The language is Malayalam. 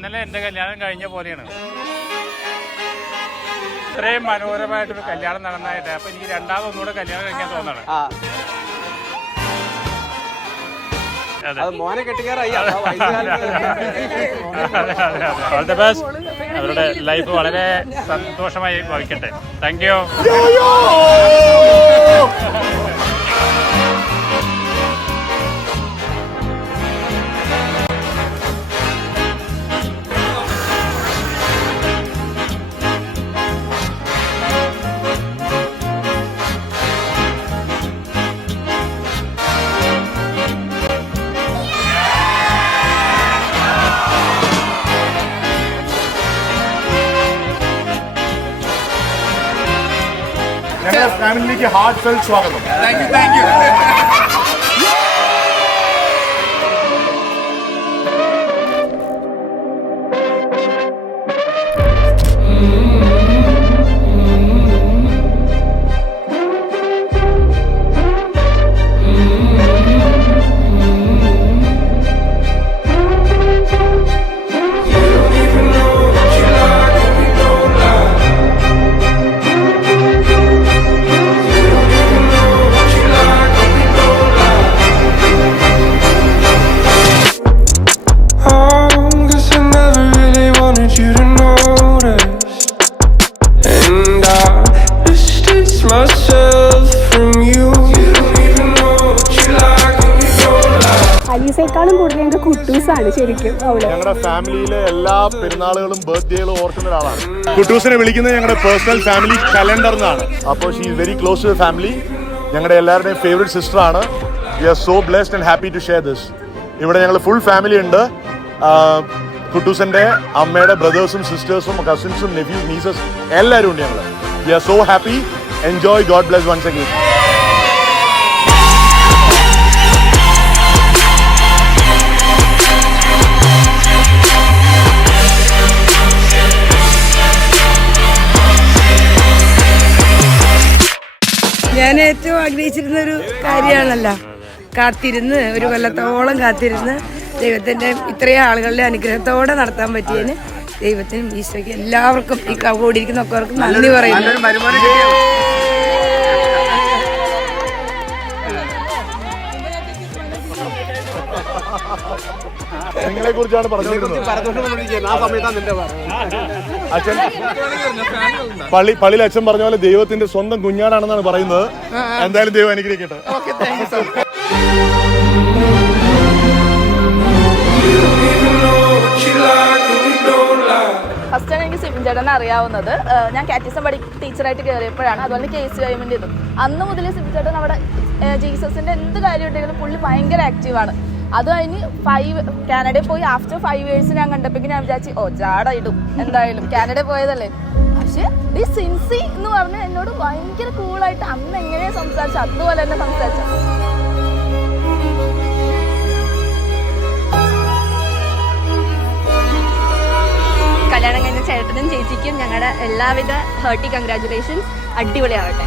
ഇന്നലെ എൻ്റെ കല്യാണം കഴിഞ്ഞ പോലെയാണ്. ഇത്രയും മനോഹരമായിട്ടൊരു കല്യാണം നടന്നായിട്ട് അപ്പൊ എനിക്ക് രണ്ടാമതൊന്നുകൂടെ കല്യാണം കഴിക്കാൻ തോന്നണം. അവരുടെ ലൈഫ് വളരെ സന്തോഷമായി ഭവിക്കട്ടെ. Thank you. ഫാമിലിക്ക് ഹാർട്ട് ഫെൽറ്റ് സ്വാഗതം. Thank you. അലീസയെക്കാളും കൂടുതൽ ഞങ്ങൾക്ക് കുട്ടൂസാണ് ശരിക്കും. ഞങ്ങളുടെ ഫാമിലിയിലെ എല്ലാ പെരുന്നാളുകളും ബർത്ത്ഡേകളും ഓർക്കുന്ന ഒരാളാണ്. കുട്ടൂസിനെ വിളിക്കുന്നത് ഞങ്ങളുടെ പേഴ്സണൽ ഫാമിലി കലണ്ടർ എന്നാണ്. അപ്പോൾ she is very close to the family. ഞങ്ങളുടെ എല്ലാവരുടെയും ഫേവറേറ്റ് സിസ്റ്റർ ആണ്. We are so blessed and happy to share this. ഇവിടെ ഞങ്ങൾ ഫുൾ ഫാമിലി ഉണ്ട്. കുട്ടൂസിന്റെ അമ്മയുടെ ബ്രദേഴ്സും സിസ്റ്റേഴ്സും കസിൻസും നെഫ്യൂസ് നീസസ് എല്ലാവരും ഉണ്ട്. ഞങ്ങൾ we are so happy. Enjoy. God bless once again. ഞാൻ ഏറ്റവും ആഗ്രഹിച്ചിരുന്നൊരു കാര്യമാണല്ലോ. കാത്തിരുന്ന് ഒരു കൊല്ലത്തോളം കാത്തിരുന്ന് ദൈവത്തിൻ്റെ ഇത്രയും ആളുകളുടെ അനുഗ്രഹത്തോടെ നടത്താൻ പറ്റിയതിന് ദൈവത്തിനും ഈശോയ്ക്കും എല്ലാവർക്കും ഈ കൂടിയിരിക്കുന്ന ഒക്കെവർക്കും നന്ദി പറയുന്നു. നിങ്ങളെ കുറിച്ചാണ് പറഞ്ഞുകൊണ്ടിരുന്നത്. അച്ഛൻ പള്ളിയിൽ അച്ഛൻ പറഞ്ഞ പോലെ ദൈവത്തിന്റെ സ്വന്തം കുഞ്ഞാടാണെന്നാണ് പറയുന്നത്. എന്തായാലും ദൈവം അനുഗ്രഹിക്കട്ടെ. ഫസ്റ്റാണ് എനിക്ക് സിബിൻ ചേട്ടനെ അറിയാവുന്നത്. ഞാൻ കാറ്റിസം ടീച്ചറായിട്ട് കയറിയപ്പോഴാണ്. അതുപോലെ KCYM ഇതും അന്ന് മുതൽ സിബിൻ ചേട്ടൻ അവിടെ ജീസസിന്റെ എന്ത് കാര്യം ഉണ്ടെങ്കിലും പുള്ളി ഭയങ്കര ആക്റ്റീവാണ്. അത് കഴിഞ്ഞ് കാനഡയിൽ പോയി ആഫ്റ്റർ 5 years ഞാൻ കണ്ടപ്പോഴേക്കും ഞാൻ വിചാരിച്ചു ജാട ഇടും എന്തായാലും, കാനഡയിൽ പോയതല്ലേ. പക്ഷെ ഈ സിൻസി എന്ന് പറഞ്ഞാൽ എന്നോട് ഭയങ്കര കൂളായിട്ട് അന്ന് എങ്ങനെയാ സംസാരിച്ചു അതുപോലെ തന്നെ സംസാരിച്ചു. കല്യാണം കഴിഞ്ഞ ചേട്ടനും ചേച്ചിക്കും ഞങ്ങളുടെ എല്ലാവിധ ഹാർട്ടി കൺഗ്രാറ്റുലേഷൻസ്. അടിപൊളിയാവട്ടെ.